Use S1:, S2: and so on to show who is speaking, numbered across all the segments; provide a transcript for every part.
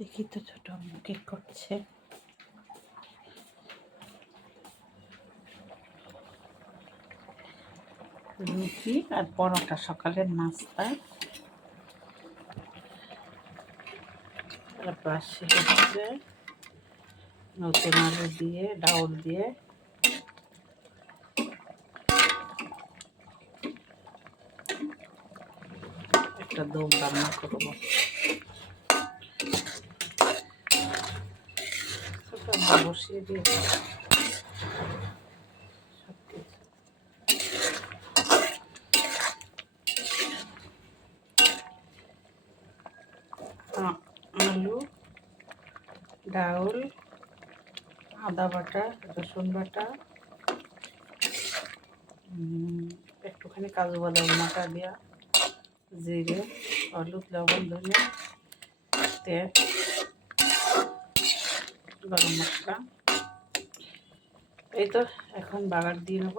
S1: দেখি তো ছোট কি করছে। রুটি আর পরোটা, সকালের নাস্তা। আর পাশে হচ্ছে নতুন আলু দিয়ে, ডাউল দিয়ে। একটা দম রান্না করব। বসিয়ে সব কিছু আ- আলু, ডাউল, আদা বাটা, রসুন বাটা একটুখানি কাজু বাদাম বাটা দেওয়া জিরে, হলুদ, লবণ ধনে তেল। গরম মশলা। এই তো এখন বাগার দিয়ে নেব।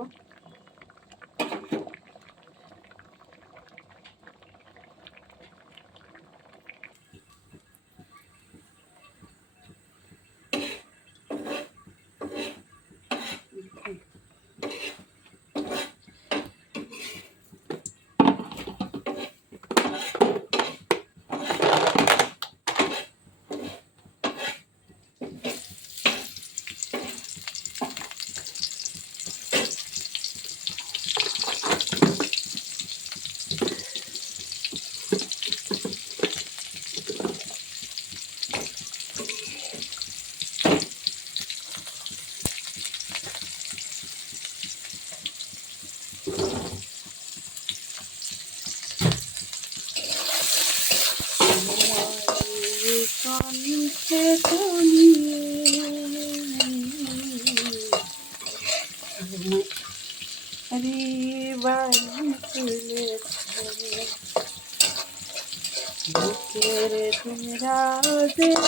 S1: বুকের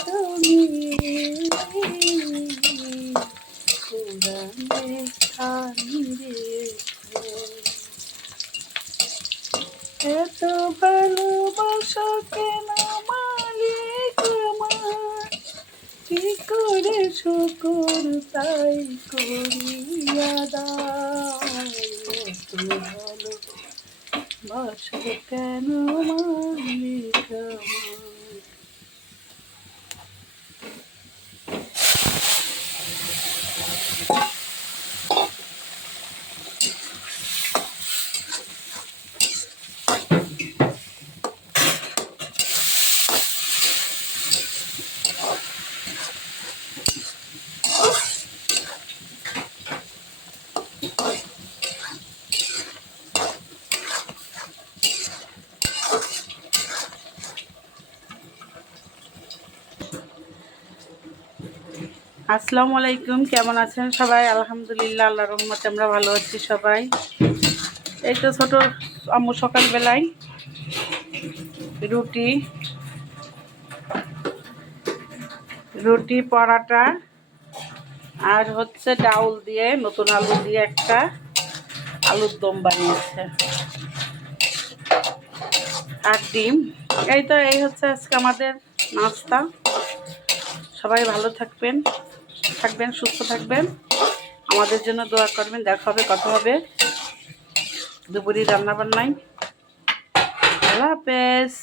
S1: তুমি এত ভালোবাসা কেন মালিক আমার কি করে শুকুর তাই করিয়া দাও। ভালো বাসা কেন মালিক আমার আসসালামু আলাইকুম, কেমন আছেন সবাই? আলহামদুলিল্লাহ আল্লাহ রহমতে আমরা ভালো আছি সবাই। এই তো ছোটো আম্মু সকালবেলায় রুটি রুটি, পরাটা, আর হচ্ছে ডাউল দিয়ে, নতুন আলু দিয়ে একটা আলুর দম বানিয়েছে। আর ডিম। এই তো, এই হচ্ছে আজকে আমাদের নাস্তা। সবাই ভালো থাকবেন। থাকবেন, সুস্থ থাকবেন। আমাদের জন্য দোয়া করবেন, দেখা হবে, কথা হবে। দুপুরি রান্নাবান্নাই আল্লাহ হাফেজ।